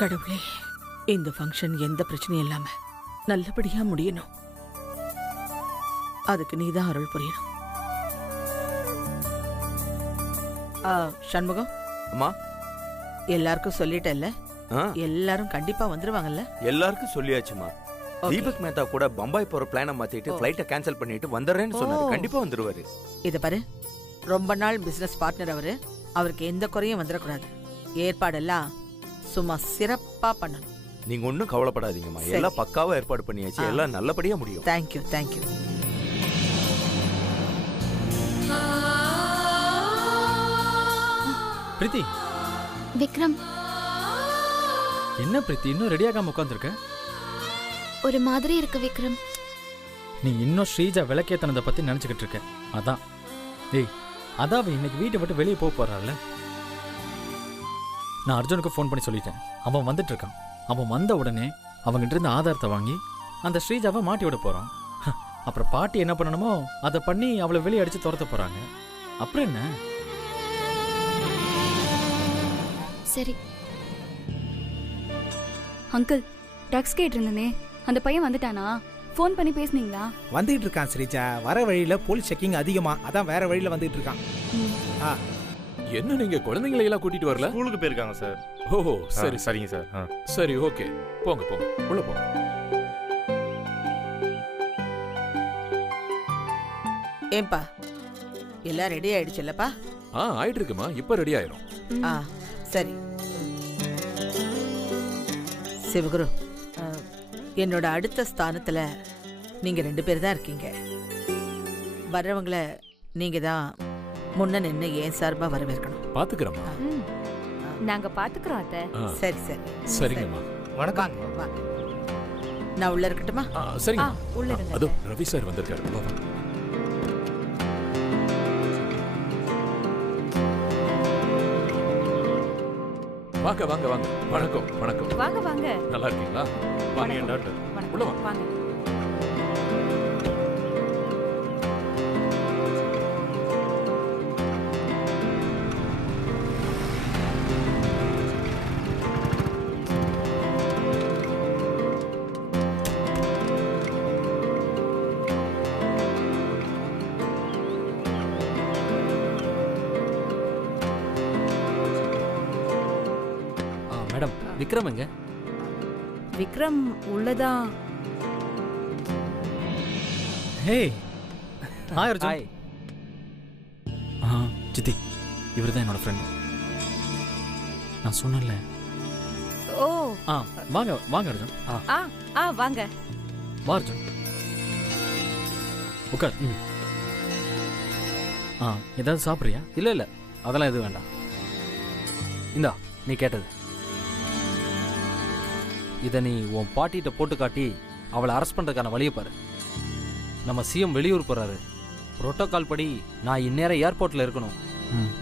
கடவுளே, இந்த ஃபங்க்ஷன் எந்த பிரச்சனையும் இல்லாம நல்லபடியா முடியணும். அதுக்கு நீதான் அருள் புரியணும். சண்முகம், அம்மா எல்லாருக்கும் சொல்லிட்டல்ல? எல்லாரும் கண்டிப்பா வந்துருவாங்கல்ல? எல்லாருக்கும் சொல்லியாச்சுமா. தீபக் மேத்தா கூட பம்பாய் போற பிளான மாத்திட்டு ஃளைட்ட கேன்சல் பண்ணிட்டு வந்துறேன்னு சொன்னாரு. கண்டிப்பா வந்துருவாரு. இத பாரு, ரொம்ப நாள் பிசினஸ் பார்ட்னர் அவருக்கு எந்த குறையும் வந்துடக்கூடாது. ஏற்பாடெல்லாம் சும்மா சிறப்பா பண்ணணும். நீங்க ஒன்னும் கவலைப்படாதீங்கம்மா. எல்லாம் பக்காவா ஏற்பாடு பண்ணியாச்சு. எல்லாம் நல்லபடியா முடியும். Thank you thank you. பிரீத்தி. விக்ரம். என்ன பிரீத்தி இன்னும் ரெடியாகாம உட்காந்துருக்க? ஒரு மாதிரி இருக்கு விக்ரம். நீ இன்னும் ஸ்ரீஜா விளக்கேத்தனதை பத்தி நினைச்சுக்கிட்டு இருக்க. அதான் டேய், அதான் இன்னைக்கு வீட்டை விட்டு வெளியே போக போறாள்ல. நான் அர்ஜுனுக்கு ஃபோன் பண்ணி சொல்லிட்டேன். அவன் வந்துட்டு இருக்கான். அவன் வந்த உடனே அவங்ககிட்ட இருந்து ஆதாரத்தை வாங்கி அந்த ஸ்ரீஜாவை மாட்டி விட போறான். அப்புறம் பாட்டி என்ன பண்ணணுமோ அதை பண்ணி அவளை வெளியே அடிச்சு துரத்த போறாங்க. அப்புறம் என்ன? சரி அங்கிள், ட்ரக்ஸ் கேட்டிருந்தனே, அந்த பையன் வந்துட்டானா? ஃபோன் பண்ணி பேசுனீங்களா? வந்துட்டு இருக்கான் ஸ்ரீஜா. வர வழியில போலீஸ் செக்கிங் அதிகமா, அதான் வேற வழியில வந்துட்டு இருக்கான். என்ன நீங்க குழந்தைங்களை எல்லாம் கூட்டிட்டு வரல? ஸ்கூலுக்கு போயிருக்காங்க சார். ஓஹோ, சரி சரிங்க சார். சரி, ஓகே, போங்க போங்க, உள்ள போங்க. ஏன்பா, எல்லாம் ரெடி ஆயிடுச்சுல்லப்பா? ஆயிட்டு இருக்குமா, இப்ப ரெடி ஆயிரும். சரி சிவகுரு, என்னோட அடுத்த ஸ்தானத்துல நீங்க 2 பேர் தான் இருக்கீங்க. வர்றவங்களை நீங்க தான் முன்ன நின்று ஏன் சார்பா வரவேற்கணும். பாத்துக்கிறோமா? நாங்க பாத்துக்கிறோம் அத்தை. சரி சரி சரிங்கம்மா. வணக்கம். வாங்க. நான் உள்ள இருக்கட்டுமா? சரிங்க. உள்ள இருங்க. அதோ ரவி சார் வந்திருக்காரு. வாங்க வாங்க வாங்க. வணக்கம் வணக்கம். வாங்க வாங்க. நல்லா இருக்கீங்களா? வாங்க டாக்டர். உள்ள வாங்க. மேடம், விக்ரம் எங்க? விக்ரம் உள்ளதான். ஹே, ஹாய் அர்ஜுன். சித்தி, இவர் தான் என்னோட ஃப்ரெண்ட். நான் சொன்னேன்ல. ஓ, வாங்க வாங்க அர்ஜுன். வாங்க. வா அர்ஜுன், உட்கார். ஏதாவது சாப்பிட்றியா? இல்லை இல்லை, அதெல்லாம் எதுவும் வேண்டாம். இந்தா நீ கேட்டது. இதை நீ உன் பாட்டிகிட்ட போட்டு காட்டி அவளை அரெஸ்ட் பண்ணுறதுக்கான வழியை பாரு. நம்ம சிஎம் வெளியூர் போகிறாரு. புரோட்டோகால் படி நான் இந்நேரம் ஏர்போர்ட்டில் இருக்கணும்.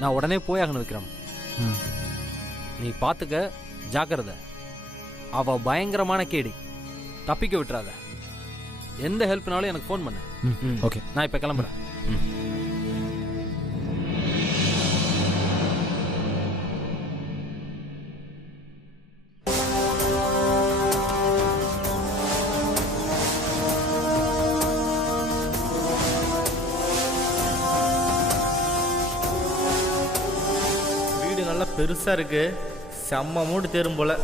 நான் உடனே போயாகணும் விக்ரம். நீ பார்த்துக்க, ஜாக்கிரதை. அவள் பயங்கரமான கேடி, தப்பிக்க விட்டுறாத. எந்த ஹெல்ப்னாலும் எனக்கு ஃபோன் பண்ணு. ஓகே, நான் இப்போ கிளம்புறேன். நல்லா பெருசா இருக்கு. செம்ம மூடு தேரும் போல.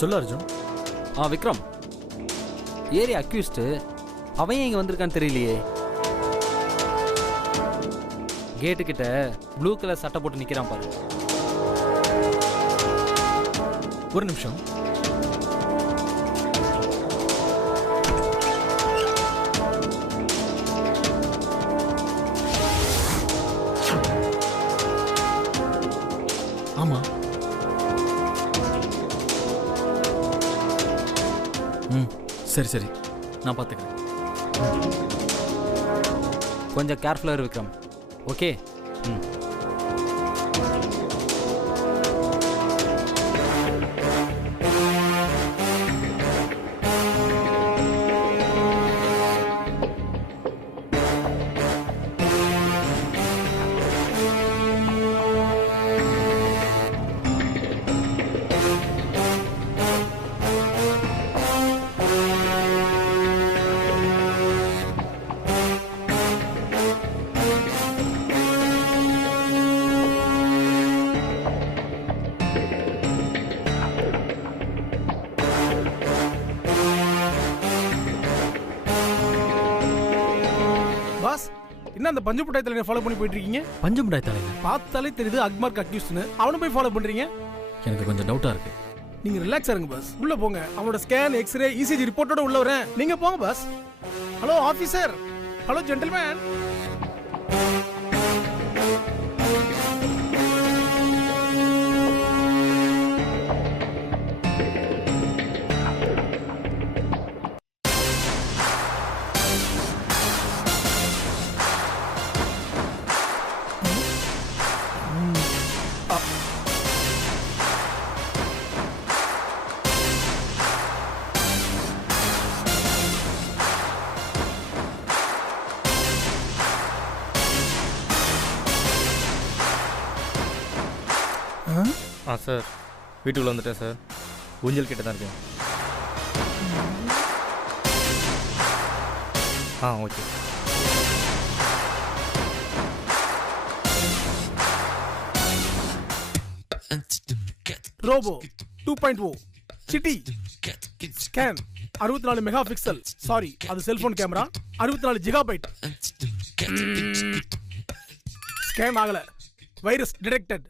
சொல்லு அர்ஜுன். விக்ரம், ஏரியா அக்யூஸ்டு அவன் இங்கே வந்திருக்கான்னு தெரியலையே. கேட்டு கிட்ட ப்ளூ கலர் சட்டை போட்டு நிக்கிறான் பாரு. ஒரு நிமிஷம். ஆமா. சரி சரி, நான் பார்த்துக்கிறேன். கொஞ்சம் கேர்ஃபுல்லாக இரு விக்ரம். ஓகே. என்ன அந்த பஞ்சு முட்டாய் தலையை ஃபாலோ பண்ணி போயிட்டு இருக்கீங்க? பஞ்சு முட்டாய் தலையா? பார்த்தாலே தெரியுது அக்மார்க் அக்யூஸ்ட்னு. அவனை போய் ஃபாலோ பண்றீங்க? எனக்கு கொஞ்சம் டவுட்டா இருக்கு. நீங்க ரிலாக்ஸ் ஆருங்க பாஸ். உள்ள போங்க. அவனோட ஸ்கேன், எக்ஸ்ரே, இசிஜி ரிப்போர்ட்டோட உள்ள வரேன். நீங்க போங்க boss. Hello officer. Hello gentleman. Sir வீட்டுக்குள்ள வந்துட்டேன் சார். ஊஞ்சல் கிட்ட தான் இருக்கேன். Okay. Robo 2.0 Chitti scan 64 mega pixel. Sorry, அது செல்போன் கேமரா. 64 ஜிகாபைட். ஸ்கேன் ஆகல. Virus detected.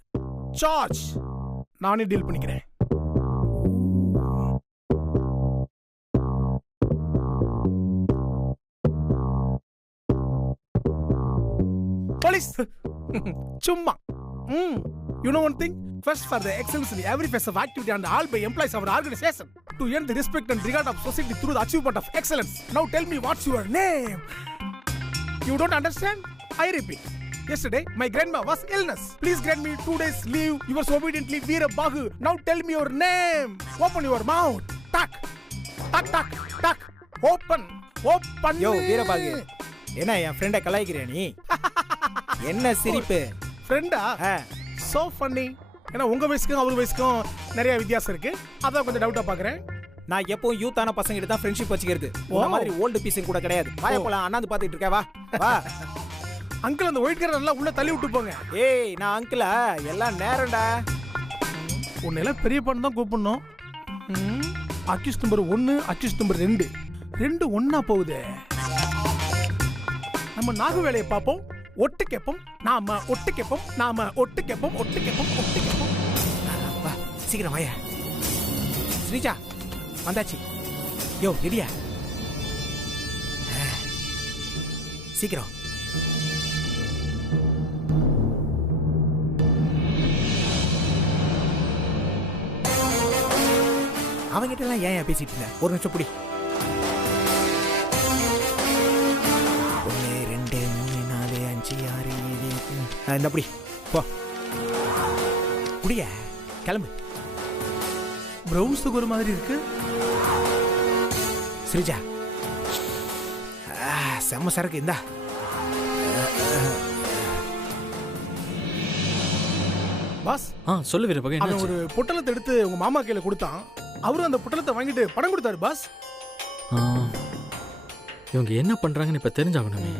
சார்ஜ். நானே டீல் பண்ணிக்கிறேன். போலீஸ் சும்மா. You know one thing? First, for the excellence in every phase of activity and all by employees of our organization to earn the respect and regard of society through the achievement of excellence. Now tell me, what's your name? You don't understand? I repeat. Yesterday, my grandma was illness. Please grant me 2 days leave. Yours obediently, Veera Bahu. Now tell me your name. Open your mouth. Tak. Tak, tak, tak. Open. Open. Yo, Veera Bahu. என்ன என் ஃப்ரெண்டை கலாய்க்கிறியா நீ? என்ன சிரிப்பு? ஃப்ரெண்டா? So funny. ஏன்னா உங்க வயசுக்கும் அவர் வயசுக்கும் நிறைய வித்தியாசம் இருக்கு. அதான் கொஞ்சம் டவுட்டா பாக்குறேன். நான் எப்பவும் யூத்தான பசங்க கிட்ட தான் ஃப்ரெண்ட்ஷிப் வச்சுக்கிறது. இந்த மாதிரி ஓல்டு பீஸும் கூட கிடையாது. வாய போலாம் அண்ணாந்து பாத்துட்டு இருக்க. வா வா. அங்கிள், அந்த ஒயிட் கலர் நல்லா உள்ள தள்ளி விட்டு போங்க. ஏய், நான் அங்கிளா? எல்லாம் நேரம்டா. உன்னெல்லாம் பெரிய பண்ணு தான் கூப்பிடணும். அக்யூஸ் நம்பர் 1, அக்யூஸ் நம்பர் 2 ரெண்டு ஒன்னா போகுது. நம்ம நாகு வேலையை பார்ப்போம். ஒட்டு கேப்போம், நாம ஒட்டு கேப்போம், நாம ஒட்டு கேப்போம், ஒட்டு கேப்போம், ஒட்டு கேப்போம். வா சீக்கிரம் வாயா. ஸ்ரீஜா வந்தாச்சு. யோ ரெடியா? சீக்கிரம். அவங்கிட்ட எல்லாம் ஏன் பேசிட்டு இருந்த? ஒரு நிமிஷம் புடி. 1 2 3 4 5 6 7 இந்த புடி. போ புடிய. கிளம்பு. ப்ரௌஸுக்கு ஒரு மாதிரி இருக்கு. ஸ்ரீஜா செம்ம சரக்கு. இந்தா. பாஸ், சொல்லு வீரபாகு. அவன் ஒரு பொட்டலத்தை எடுத்து உங்க மாமா கையில கொடுத்தான். அவரும் அந்த பொட்டலத்தை வாங்கிட்டு பணம் கொடுத்தாரு பாஸ். இவங்க என்ன பண்றாங்கன்னு இப்ப தெரிஞ்சாகணுமே.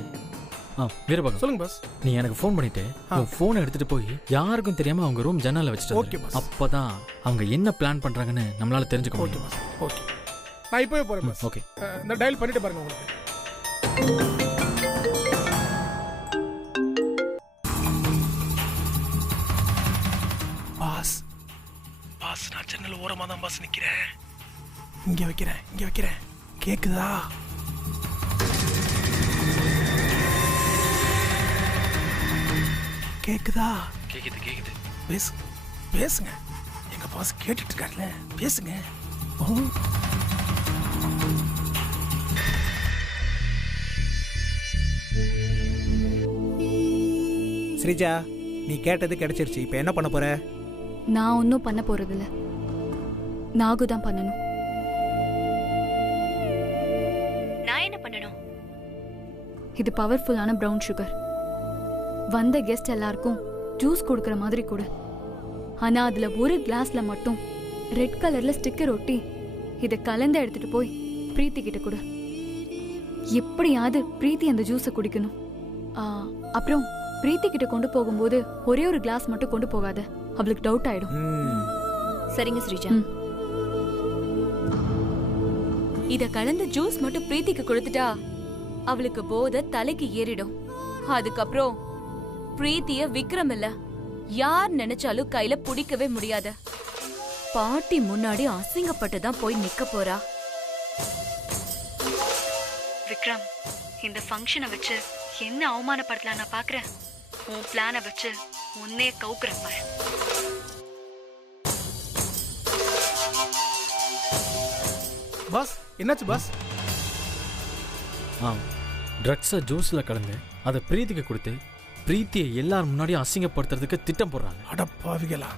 வீரபாகு சொல்லுங்க பாஸ். நீ எனக்கு ஃபோன் பண்ணிட்டு உன் ஃபோனை எடுத்துட்டு போய் யாருக்கும் தெரியாம அவங்க ரூம் ஜன்னல்ல வச்சுட்டு. Okay boss. அப்பதான் அவங்க என்ன பிளான் பண்றாங்கன்னு நம்மளால தெரிஞ்சுக்க முடியும். Okay pass. ஓகே, நான் இப்பவே போறேன் பாஸ். ஓகே, இந்த டயல் பண்ணிட்டு பாருங்க உங்களுக்கு. பாஸ் நிக்கிறேன். இங்க வைக்கிறேன். கேக்குதா? கேக்குது. பேசுங்க. எங்க பாஸ் கேட்டுட்டு இருக்காருல, பேசுங்க. ஸ்ரீஜா, நீ கேட்டது கிடைச்சிருச்சு. இப்போ என்ன பண்ண போற? நான் ஒன்றும் பண்ண போறதில்ல, நாகு தான் பண்ணணும். நான் என்ன பண்ணணும்? இது பவர்ஃபுல்லான ப்ரௌன் சுகர். வந்த கெஸ்ட் எல்லாருக்கும் ஜூஸ் கொடுக்குற மாதிரி கொடு. ஆனா அதுல ஒரு கிளாஸ்ல மட்டும் ரெட் கலர்ல ஸ்டிக்கர் ஒட்டி இதை கலந்து எடுத்துட்டு போய் பிரீத்தி கிட்ட கொடு. எப்படியாவது பிரீத்தி அந்த ஜூஸை குடிக்கணும். அப்புறம் பிரீத்தி கிட்ட கொண்டு போகும்போது ஒரே ஒரு கிளாஸ் மட்டும் கொண்டு போகாத, அவளுக்கு டவுட் ஆயிடும். சரிங்க ஸ்ரீஜா. இத கலந்து ஜூஸ் மட்டும் பிரீத்திக்கு கொடுத்துட்டா அவளுக்கு போதை தலைக்கு ஏறிடும். அதுக்கப்புறம் பிரீத்திய விக்ரம் இல்ல யார் நினைச்சாலும் கையில பிடிக்கவே முடியாத. பாட்டி முன்னாடி அசிங்கப்பட்டுதான் போய் நிக்க போறா. விக்ரம், இந்த ஃபங்க்ஷனை வச்சு என்ன அவமானப்படுத்தலாம் நான் பாக்குறேன். உன் பிளானை வச்சு உன்னே கவுக்குறேன் பாரு. பாஸ், என்னாச்சு பாஸ்? ட்ரக்ஸை ஜூஸில் கலந்து அதை பிரீத்திக்கு கொடுத்து பிரீத்தியை எல்லாரும் முன்னாடியும் அசிங்கப்படுத்துறதுக்கு திட்டம் போடுறாங்க. அடப்பாவிகளா!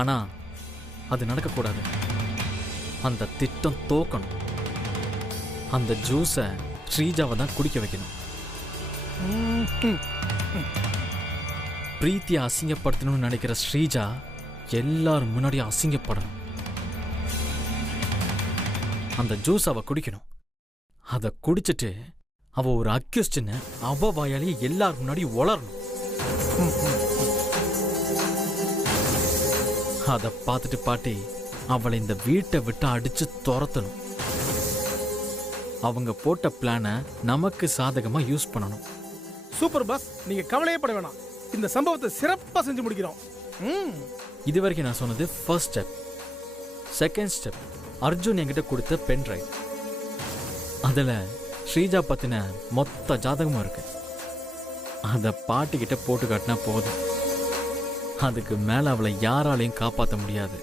ஆனா அது நடக்கக்கூடாது. அந்த திட்டம் தோக்கணும். அந்த ஜூஸை ஸ்ரீஜாவை தான் குடிக்க வைக்கணும். பிரீத்தியை அசிங்கப்படுத்தணும்னு நினைக்கிற ஸ்ரீஜா எல்லாரும் முன்னாடியும் அசிங்கப்படணும். அந்த ஜூஸ் அவ குடிக்கணும். அதை குடிச்சிட்டு அவ ஒரு அக்யூஸ்ட்னு அவ வாயாலேயே எல்லாரும் முன்னாடி உளரணும். அதை பார்த்துட்டு பாட்டி அவளை இந்த வீட்டை விட்டு அடிச்சு துரத்தணும். அவங்க போட்ட பிளானை நமக்கு சாதகமா யூஸ் பண்ணணும். சூப்பர் பாஸ், நீங்க கவலையே பட வேணாம். இந்த சம்பவத்தை சிறப்பா செஞ்சு முடிக்கிறோம். இது வரைக்கும் நான் சொன்னது first step. Second step, Arjun என்கிட்ட கொடுத்த பென் டிரைவ். அதில் ஸ்ரீஜா பத்தின மொத்த ஜாதகமும் இருக்கு. அதை பாட்டிக்கிட்ட போட்டு காட்டினா போதும். அதுக்கு மேல அவளை யாராலையும் காப்பாற்ற முடியாது.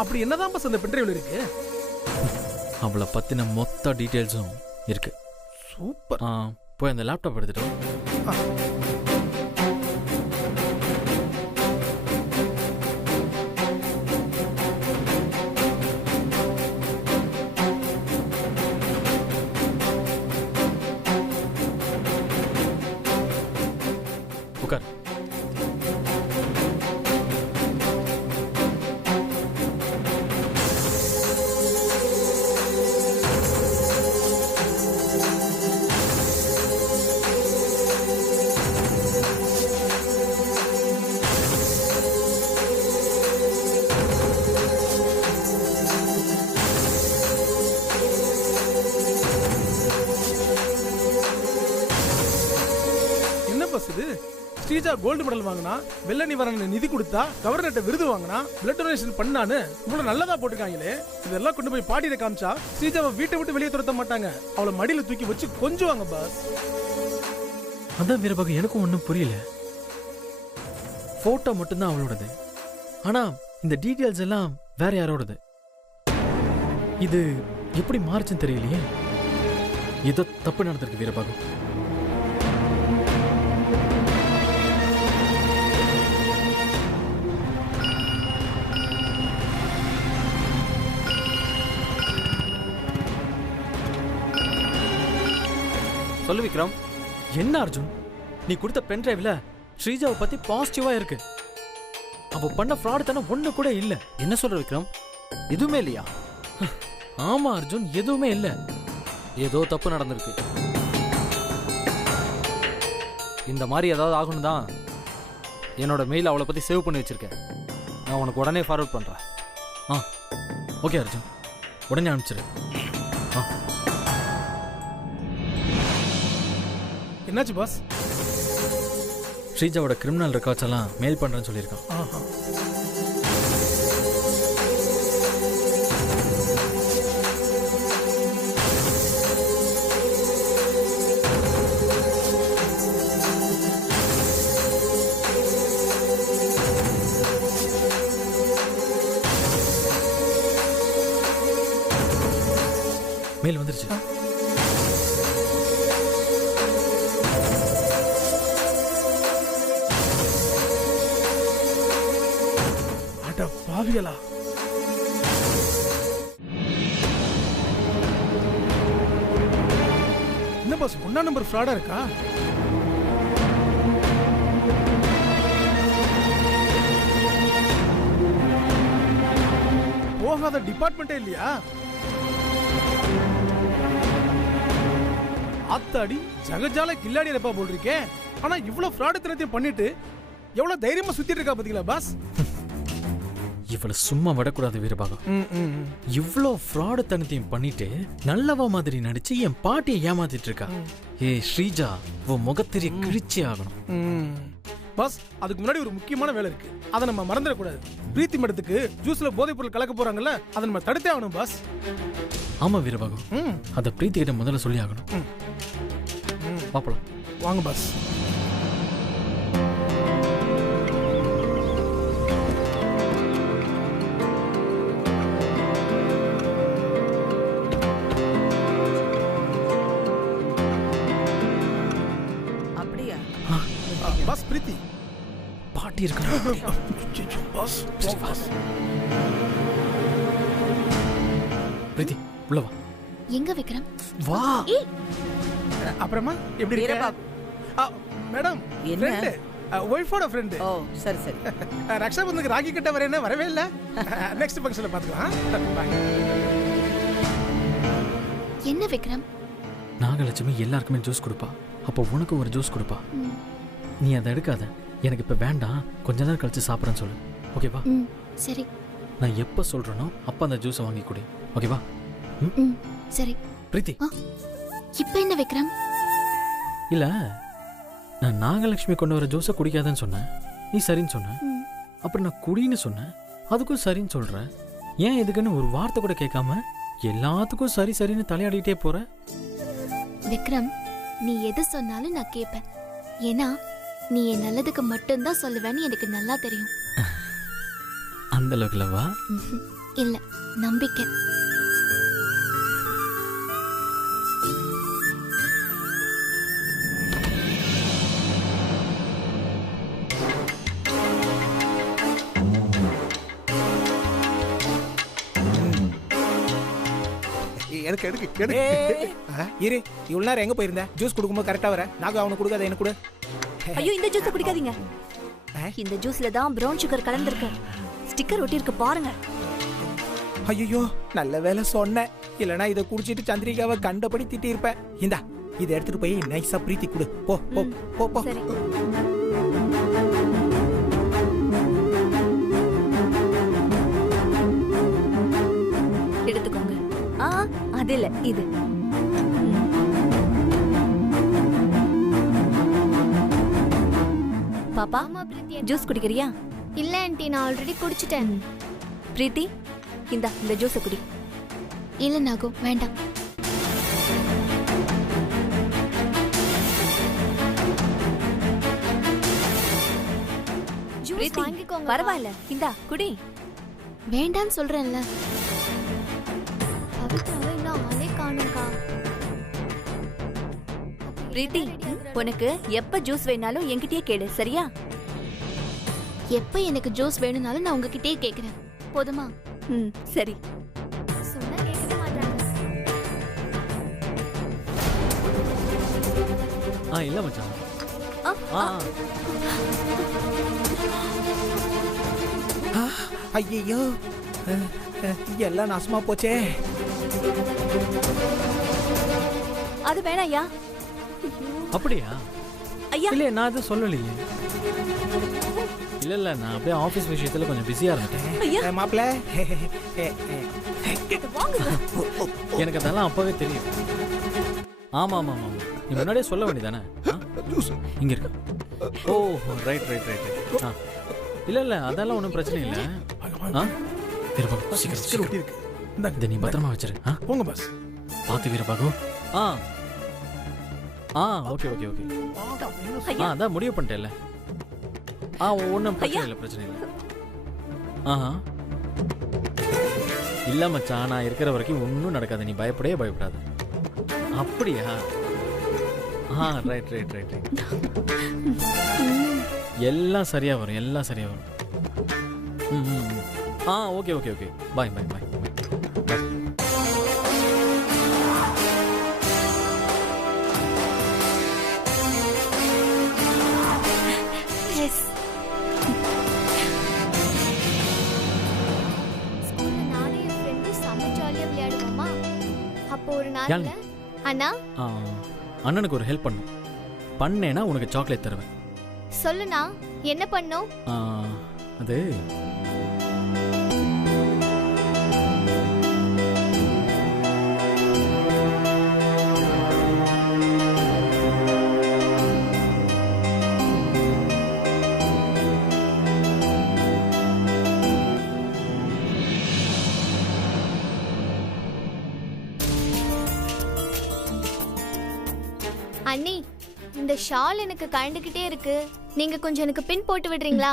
அப்படி என்னதான் பாஸ் அந்த பென் டிரைவ்ல இருக்கு? அவளை பத்தின மொத்த டீட்டெயில்ஸும் இருக்கு. சூப்பர். போய் அந்த லேப்டாப் எடுத்துட்டு உட்கார். ஸ்ரீஜா கோல்டு மெடல் வாங்கினா, வெள்ள நிவாரண நிதி கொடுத்தா, கவர்னர்ட்ட விருது வாங்கினா, பிளட் டொனேஷன் பண்ணான்னு இவ்வளவு நல்லதா போட்டுருக்காங்களே. இதெல்லாம் கொண்டு போய் பாட்டியில காமிச்சா ஸ்ரீஜாவை வீட்டை விட்டு வெளியே துரத்த மாட்டாங்க. அவளை மடியில தூக்கி வச்சு கொஞ்சுவாங்க பாஸ். அதான் வீரபாகு, எனக்கும் ஒன்றும் புரியல. போட்டோ மட்டும்தான் அவளோடது. ஆனா இந்த டீட்டெயில்ஸ் எல்லாம் வேற யாரோடது. இது எப்படி மாறுச்சுன்னு தெரியலையே. ஏதோ தப்பு நடந்திருக்கு வீரபாகு. சொல்லு விக்ரம். என்ன அர்ஜுன், நீ கொடுத்த பென் டிரைவ்ல ஸ்ரீஜாவை பத்தி பாசிட்டிவா இருக்கு. அவ பண்ண ஃப்ராட் தானே ஒண்ணு கூட இல்ல. என்ன சொல்ற விக்ரம்? எதுவுமே இல்லையா? ஆமா அர்ஜுன், எதுவுமே இல்ல. ஏதோ தப்பு நடந்திருக்கு. இந்த மாதிரி ஏதாவது ஆகணும் தான் என்னோட மெயில் அவளை பத்தி சேவ் பண்ணி வச்சிருக்கேன். நான் உனக்கு உடனே ஃபார்வர்ட் பண்றேன். ஓகே அர்ஜுன், உடனே அனுப்பிச்சிரு. என்னாச்சு பாஸ்? ஸ்ரீஜாவோட கிரிமினல் ரெக்கார்ட்ஸ் எல்லாம் மெயில் பண்றேன்னு சொல்லியிருக்கான். வந்துருச்சு. அட பாவிகளா! என்ன பாஸ் 1 நம்பர் ஃப்ராடா இருக்கா? போகாத டிபார்ட்மெண்ட்டே இல்லையா? ஆத்தாடி ஜகஜால கில்லாடி ரப்பா போல் இருக்கே. ஆனா இவ்வளவு ஃப்ராட் தனத்தையும் பண்ணிட்டு எவ்வளவு தைரியமா சுத்திட்டு இருக்கா பாத்தீங்களா பாஸ்? இவளை சும்மா விடக்கூடாது வீரபாகம். இவ்வளோ ஃப்ராடு தனத்தையும் பண்ணிட்டு நல்லவா மாதிரி நடிச்சு என் பாட்டியை ஏமாத்திட்டு இருக்கா. ஏ ஸ்ரீஜா, உன் முகத்தெரிய கிழிச்சி ஆகணும். பாஸ், அதுக்கு முன்னாடி ஒரு முக்கியமான வேலை இருக்கு. அதை நம்ம மறந்துடக்கூடாது. பிரீத்தி மேடத்துக்கு ஜூஸ்ல போதைப் பொருள் கலக்க போறாங்கல்ல, அதை நம்ம தடுத்தே ஆகணும் பாஸ். ஆமா வீரபாகம், அதை பிரீத்தி கிட்ட முதல்ல சொல்லி ஆகணும். பாப்பலாம் வாங்க பாஸ். பாஸ் பிரீத்தி பாட்டி இருக்காங்க. பாஸ் பாஸ் பிரீத்தி உள்ள வா. எங்க விக்ரம்? வா. அப்புறமா எப்படி இருக்க? மேடம் ஃப்ரெண்ட், ஒய்ஃபோட ஃப்ரெண்ட். ஓ சரி சரி. ரக்ஷா பந்தனுக்கு ராக்கி கட்ட வரேன்னு வரவே இல்லை. நெக்ஸ்ட் ஃபங்க்ஷன்ல பாத்துக்கலாம். என்ன விக்ரம்? நாகலட்சுமி எல்லாருக்குமே ஜூஸ் கொடுப்பா, அப்போ உனக்கு ஒரு ஜூஸ் கொடுப்பா. நீ அதை எடுக்காத, எனக்கு இப்ப வேண்டாம், கொஞ்ச நேரம் கழிச்சு சாப்பிட்றேன்னு சொல்லு. ஓகேவா? சரி. நான் எப்ப சொல்றேனோ அப்ப அந்த ஜூஸை வாங்கி குடி. ஓகேவா? சரி. பிரீத்தி இப்ப என்ன விக்ரம்? இல்ல, நான் நாகலட்சுமி கொண்டு வர ஜூஸை குடிக்காதன்னு சொன்னேன், நீ சரின்னு சொன்ன. அப்புறம் நான் குடின்னு சொன்னேன், அதுக்கும் சரின்னு சொல்ற. ஏன் இதுக்குன்னு ஒரு வார்த்தை கூட கேட்காம எல்லாத்துக்கும் சரி சரின்னு தலையாடிட்டே போற? விக்ரம், நீ எது சொன்னாலும் நான் கேட்பேன். ஏன்னா நீ என் நல்லதுக்கு மட்டும்தான் சொல்லுவேன்னு எனக்கு நல்லா தெரியும். அந்த அளவுக்குலவா? இல்ல, நம்பிக்கை. எனக்கு இரு, இவ்வளவு நேரம் எங்க போயிருந்த? ஜூஸ் குடுக்கும்போது கரெக்டா வர. நாங்க அவனுக்கு கொடுக்காத, எனக்கு கொடு. ஐயோ, இந்த ஜூஸ் குடிக்காதீங்க. இந்த ஜூஸ்ல தான் பிரவுன் சுகர் கலந்துருக்கு. ஸ்டிக்கர் ஒட்டி இருக்கு பாருங்க. ஐயோ, நல்ல வேலை சொன்னேன். இல்லனா இத குடிச்சிட்டு சந்திரிகாவை கண்டபடி திட்டி இருப்பேன். இந்தா, இத எடுத்துட்டு போய் நைஸா பிரீத்தி கொடு. போ போ போ போ. சரி. எடுத்துக்கோங்க. அது இல்ல, இது. பாப்பா, ஜூஸ் குடிக்கிறியா? இல்ல ஆண்டி, நான் ஆல்ரெடி குடிச்சிட்டேன். பிரீத்தி, இந்த ஜூஸை குடி. இல்ல நாகு, வேண்டாம். பிரீத்தி, பரவாயில்ல, இந்தா குடி. வேண்டான்னு சொல்றேன்ல. பிரீத்தி, உனக்கு எப்ப ஜூஸ் வேணாலும் என்கிட்டயே கேளு, சரியா? எப்ப எனக்கு ஜூஸ் வேணும்னாலும் நான் உங்ககிட்டயே கேக்குறேன். போதுமா? சரி. சொன்னா கேட்க மாட்டாங்க. இல்ல மச்சான். ஐயோ, எல்லாம் நாசமா போச்சே. அது வேணாயா? அப்படியா? ஐயா, இல்ல, நான் அதை சொல்லலையே. இல்ல, நான் அப்படியே ஆபீஸ் விஷயத்துல கொஞ்சம் பிஸியா இருந்தேன். மாப்ள, எனக்கு அதெல்லாம் அப்பவே தெரியும். ஆமா ஆமா ஆமா, நீ முன்னாடியே சொல்ல வேண்டியதானே? இங்க இருக்கு. ஓ ரைட் ரைட் ரைட். இல்ல, அதெல்லாம் ஒன்றும் பிரச்சனை இல்லை. வீரபாகு, இதை நீ பத்திரமா வச்சிரு. போங்க பாஸ். பார்த்து வீரபாகு. Okay okay okay. அதான் முடிவு பண்ணிட்டேன்ல. ஒன்றும் பிரச்சனை இல்லை, பிரச்சனை இல்லை. இல்ல மச்சான், நான் இருக்கிற வரைக்கும் ஒன்றும் நடக்காது, நீ பயப்படவே பயப்படாது. அப்படியா? Right right right right. எல்லாம் சரியா வரும், எல்லாம் சரியா வரும். Okay okay okay. Bye bye bye. அண்ணா, அண்ணனுக்கு ஒரு ஹெல்ப் பண்ணும். பண்ணேனா உனக்கு சாக்லேட் தருவேன். சொல்லுண்ணா, என்ன பண்ணும்? அது அண்ணி, இந்த ஷால் எனக்கு கழண்டுகிட்டே இருக்கு. நீங்க கொஞ்சம் எனக்கு பின் போட்டு விடுறீங்களா?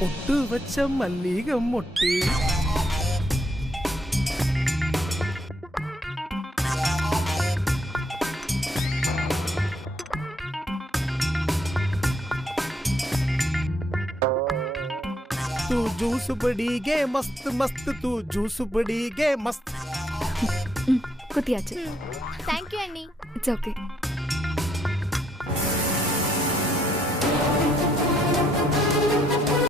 பொட்டு வச்ச மல்லிகை மொட்டு तू जूस बड़ी गे मस्त मस्त तू जूस बड़ी गे मस्त. குத்தியாச்சு. தேங்க்யூ அண்ணி. It's okay.